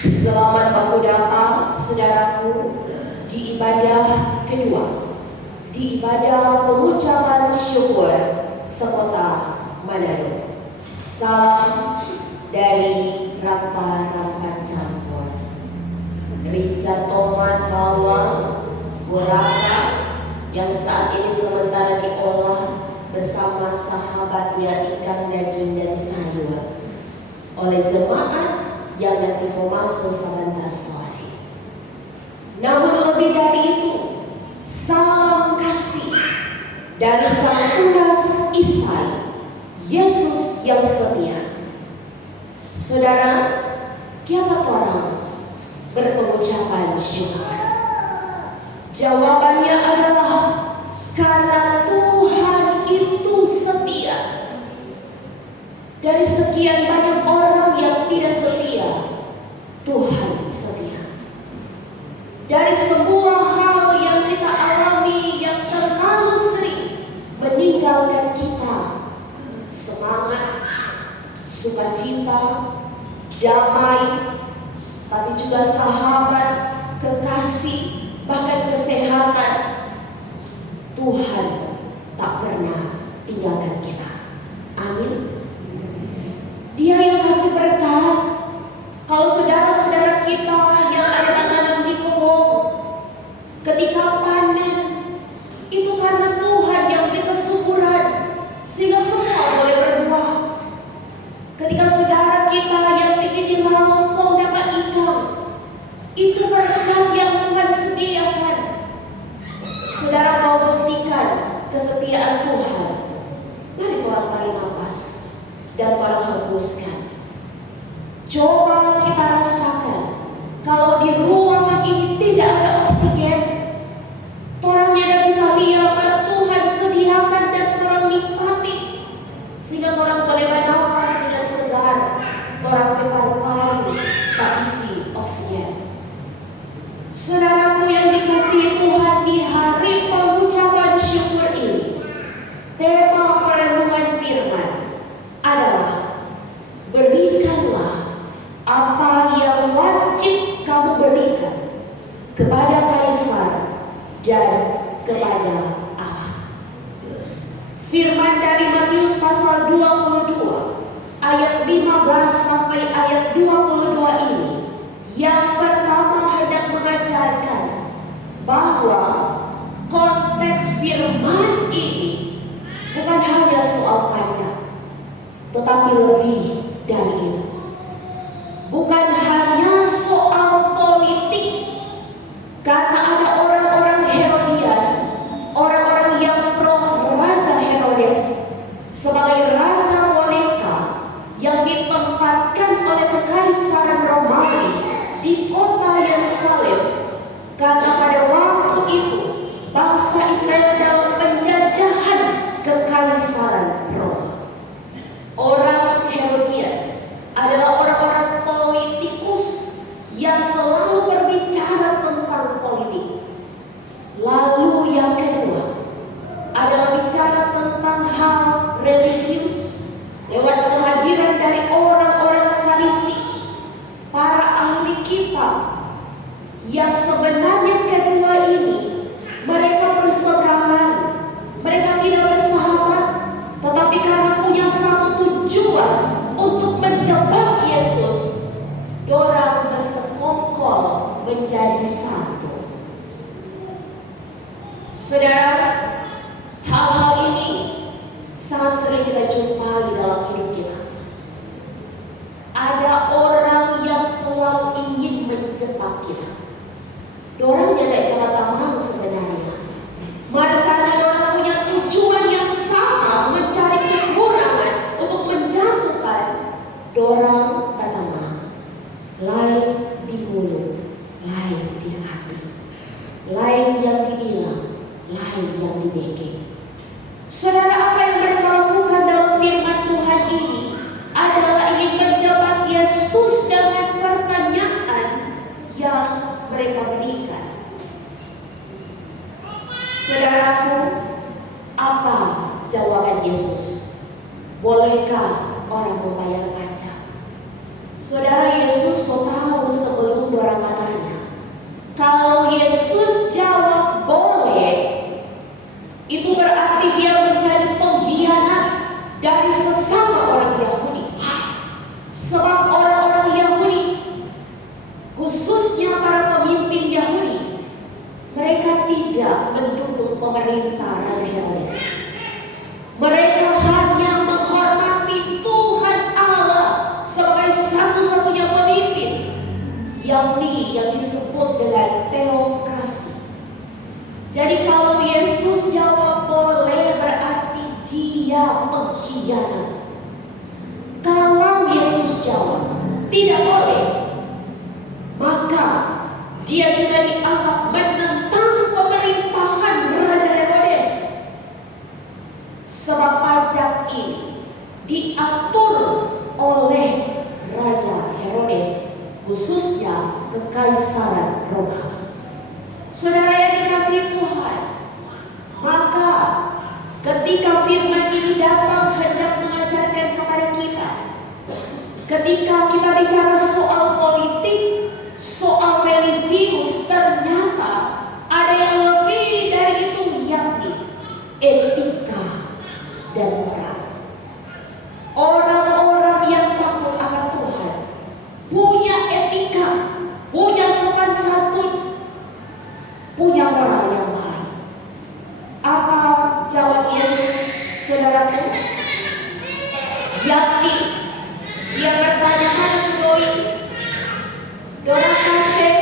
Selamat waktu datang, saudaraku, di ibadah kedua, di ibadah pengucapan syukur sekota Manado. Salam dari Rampa-Rampa Campur. Richard Toman Bawang Goraka yang saat ini sementara diolah bersama sahabatnya ikan, daging, dan sayur oleh jemaat yang nanti mau masuk sebentar sore. Namun lebih dari itu, salam kasih dari Sang Tunas Isai, Yesus yang setia. Saudara, kiamat orang berpengucapan syukur? Jawabannya adalah karena Tuhan itu setia. Dari sekian banyak orang yang tidak setia, Tuhan setia. Dari semua hal yang kita alami yang terlalu sering meninggalkan kita, semangat, sukacita, damai, tapi juga sahabat, kekasih, bahkan kesehatan, Tuhan tak pernah tinggalkan kita. Amin. Dia yang kasih berkat. Kalau saudara-saudara kita yang ada tanam di kebun, ketika panen, itu karena Tuhan yang beri kesuburan sehingga semua boleh berbuah. Ketika saudara kita yang pergi di laut kau dapat ikan, itu berkat yang Tuhan sediakan. Saudara mau buktikan kesetiaan Tuhan? Mari tolong tarik nafas dan tolong hembuskan. Coba kita rasakan kalau di ruangan ini tidak ada oksigen, orang tidak bisa lihat pada Tuhan sediakan dan orang nikmati sehingga orang boleh bernafas dengan segar, orang paru-paru tak isi oksigen. Saudaraku yang dikasihi Tuhan, di hari pengucapan syukur ini, tema perenungan firman adalah berikanlah apa yang wajib kamu berikan kepada Kaisar dan kepada Allah. Firman dari Matius pasal 22 ayat 15 sampai ayat 22 ini yang pertama hendak mengajarkan bahwa konteks firman ini bukan hanya soal pajak, tetapi lebih dari itu. Bukan hanya soal politik, karena ada orang-orang Herodian, orang-orang yang pro Raja Herodes sebagai raja boneka yang ditempatkan oleh kekaisaran Romawi di kota Yerusalem, karena pada waktu itu bangsa Israel dalam penjajahan kekaisaran Roma. Orang Herodian adalah orang-orang politikus yang selalu berbicara tentang politik. Lalu yang kedua adalah bicara tentang hal religius lewat kehadiran dari orang-orang Farisi, para ahli kitab, yang sebenarnya kedua ini mereka berseberangan, mereka tidak bersahabat, tetapi karena punya satu tujuan untuk menjebak Yesus, dorang bersekongkol menjadi satu. Saudara, hal-hal ini sangat sering kita jumpai di dalam hidup kita. Ada orang yang selalu ingin menjebak kita. Dorang tidak jalan tamang sebenarnya, maka karena dorang punya tujuan yang sama, mencari kekurangan untuk menjatuhkan, dorang tamang. Lain di mulut, lain di hati, lain yang dibilang, lain yang dibikin. Saudara, apa yang mereka lakukan dalam firman Tuhan ini adalah ingin menjebak Yesus dengan pertanyaan yang mereka berikan. Saudaraku, apa jawaban Yesus? Bolehkah orang membayar pajak? Saudara, Yesus tahu semua yakni yang disebut dengan teokrasi. Jadi kalau Yesus jawab boleh, berarti dia mengkhianati. Kalau Yesus jawab tidak boleh, maka dia juga dianggap menentang pemerintahan Raja Herodes. Sebab pajak ini diatur oleh Raja Herodes, khususnya Kekaisaran Romawi. Saudara yang dikasihi Tuhan, maka ketika firman ini datang hendak mengajarkan kepada kita, ketika kita bicara soal politik, soal religius, ternyata ada yang lebih dari itu, yakni etika dan moral. Orang-orang yang takut akan Tuhan punya etika, punya sopan santun, punya moral yang baik. Apa jawab Yesus, saudaraku? Yakni dia bertanya pada doi, dorang kasih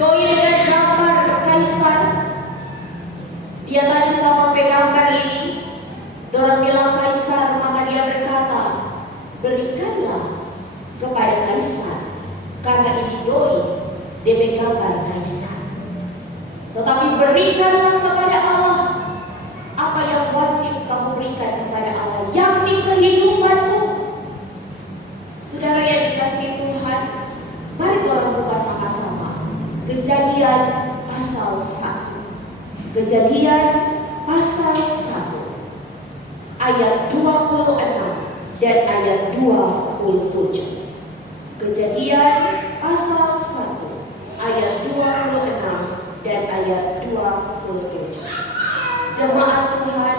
doi dengan gambar kaisar. Dia tanya sama penggambar ini, dorang bilang kaisar, maka dia berkata, berikanlah kepada kaisar, karena ini doi dia gambar kaisar. Tetapi berikanlah kepada Allah apa yang wajib kamu berikan kepada Allah, yakni kehidupanmu. Saudara yang dikasihi Tuhan, mari kita buka sama-sama Kejadian pasal 1. Kejadian pasal 1 ayat 26 dan ayat 27. Kejadian pasal 1 ayat 26 dan ayat 27. Jemaat Tuhan,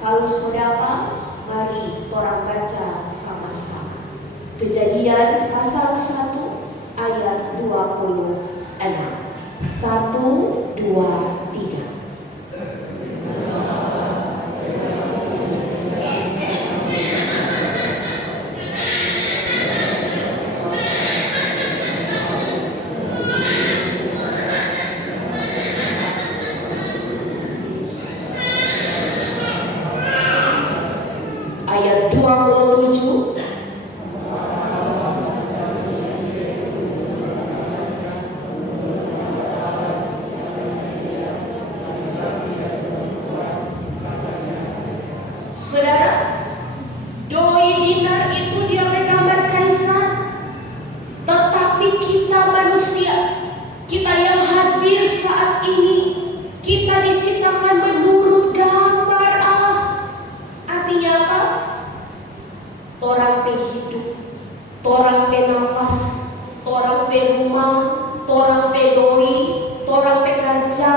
kalau saudara, mari orang baca sama-sama. Kejadian pasal 1 ayat 26. 1, 2, 3. Ayat 27. Saudara, doi dinar itu dia menggambar kaisar. Tetapi kita manusia, kita yang hadir saat ini, kita diciptakan menurut gambar Allah. Artinya apa? Torang pe hidup, torang pe nafas, torang pe rumah, torang pe doi, torang pe kerja,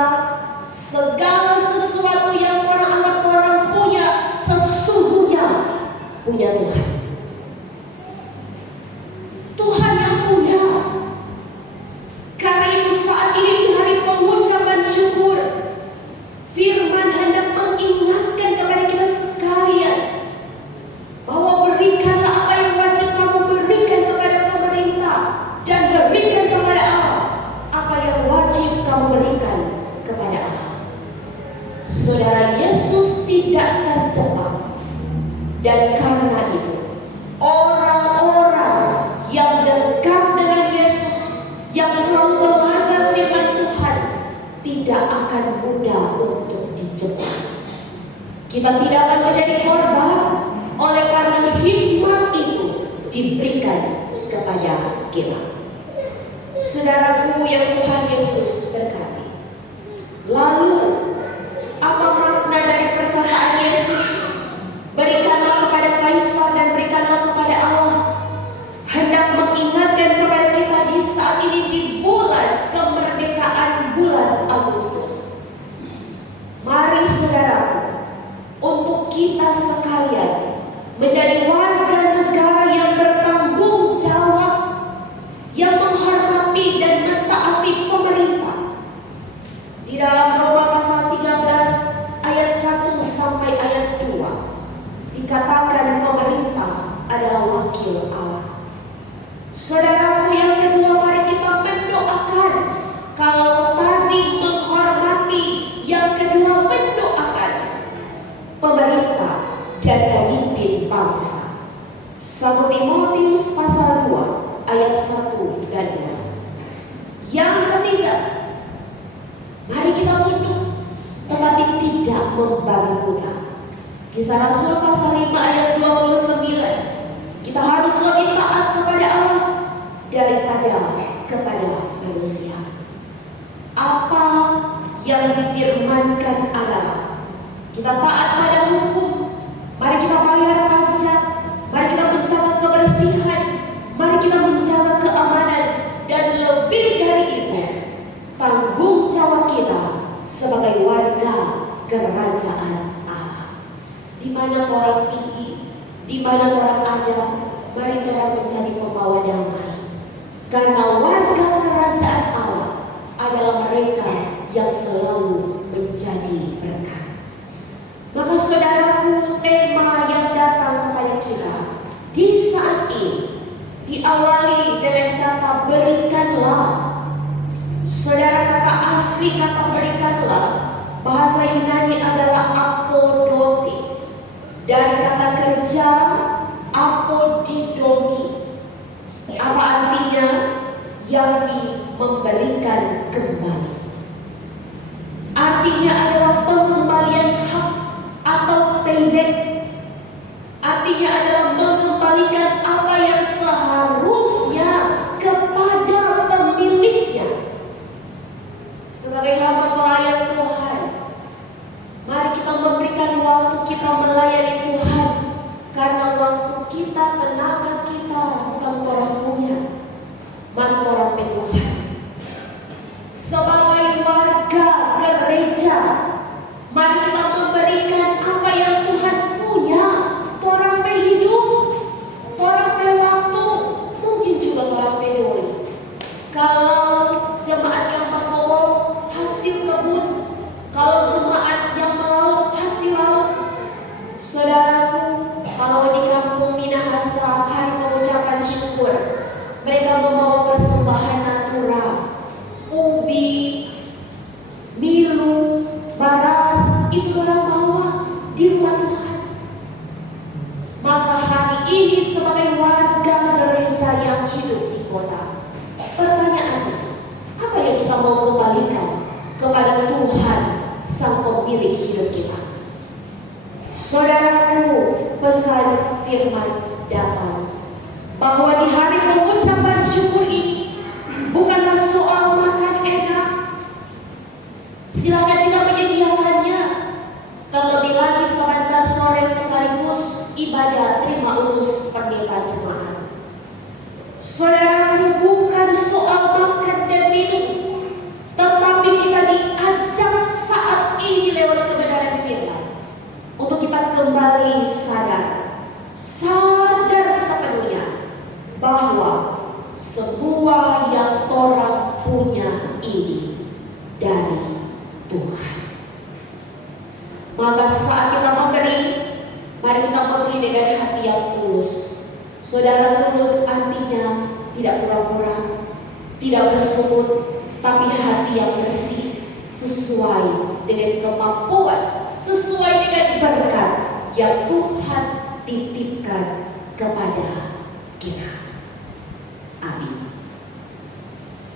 segala sesuatu yang orang anggap orang punya, sesungguhnya punya Tuhan. Tuhan yang punya. Karena itu saat ini di hari pengucapan syukur, firman hendak mengingatkan kepada kita sekalian bahwa berikanlah apa yang wajib kamu berikan kepada pemerintah, dan berikan kepada Allah apa yang wajib kamu berikan kepada Allah. Saudara, Yesus tidak terjebak, dan karena itu orang-orang yang dekat dengan Yesus, yang selalu belajar firman Tuhan, tidak akan mudah untuk dijebak. Kita tidak akan menjadi korban oleh karena hikmat itu diberikan kepada kita. Saudaraku yang Tuhan Yesus berkati, lalu apa makna dari perkataan Yesus? Berikanlah kepada kaisar dan berikanlah kepada Allah. Hendak mengingatkan kepada kita di saat ini, di bulan kemerdekaan, bulan Agustus. Mari saudaraku, untuk kita sekalian menjadi warga negara yang bertanggung jawab, yang menghormati dan mentaati pemerintah. Di dalam Roma pasal 13 ayat 1 sampai ayat 2 dikatakan pemerintah adalah wakil Allah. Saudaraku yang kedua, mari kita membabi buta. Kisah Rasul pasal 5 ayat 29. Kita harus lebih taat kepada Allah daripada kepada manusia. Apa yang difirmankan Allah, kita taat pada hukum. Mari kita bayar pajak, mari kita menjaga kebersihan, mari kita menjaga keamanan, dan lebih dari itu, tanggung jawab kita sebagai warga kerajaan Allah. Di mana orang tinggi, di mana orang ada, mari kita menjadi pembawa damai. Karena warga kerajaan Allah adalah mereka yang selalu menjadi berkat. Maka saudaraku, tema yang datang kepada kita di saat ini diawali dengan kata berikanlah. Saudara, kata asli kata berikanlah bahasa Yunani adalah apodote, dari kata kerja apodidomi. Apa artinya? Yang memberikan kembali. Artinya adalah pengembalian hak atau payback. Artinya adalah mengembalikan apa yang seharusnya kepada pemiliknya. Sebagai hamba pelayan Tuhan, mari kita memberikan waktu kita melayani Tuhan, karena waktu kita, tenaga kita bukan orang punya, mari orang Tuhan. Sebagai warga gereja, mari kita memberikan apa yang Tuhan punya. Orang hidup, orang waktu, mungkin juga orang duit. Kalau jemaat yang berkebun, hasil kebun. Kalau jemaat yang melaut, hasil laut. Saudaraku, kalau di kampung Minahasa, hari pengucapan syukur, mereka membawa persembahan natural, ubi, milu, baras, itu orang bawa di rumah Tuhan. Maka hari ini sebagai warga gereja yang hidup di kota, pertanyaannya, apa yang kita mau kembalikan kepada Tuhan sang pemilik hidup kita? Saudaraku, pesan firman datang bahwa di hari pengucapan syukur ini bukanlah soal makan enak. Silakan kita menyediakannya. Terlebih lagi sebentar sore sekaligus ibadah terima urus pendeta jemaat. Saudaraku, bukan soal makan dan minum, tetapi kita diajak saat ini lewat kebenaran firman untuk kita kembali sadar sepenuhnya bahwa semua yang orang punya ini dari Tuhan. Maka saat kita memberi, mari kita memberi dengan hati yang tulus. Saudara, tulus artinya tidak pura-pura, tidak bersungut, tapi hati yang bersih, sesuai dengan kemampuan, sesuai dengan berkat yang Tuhan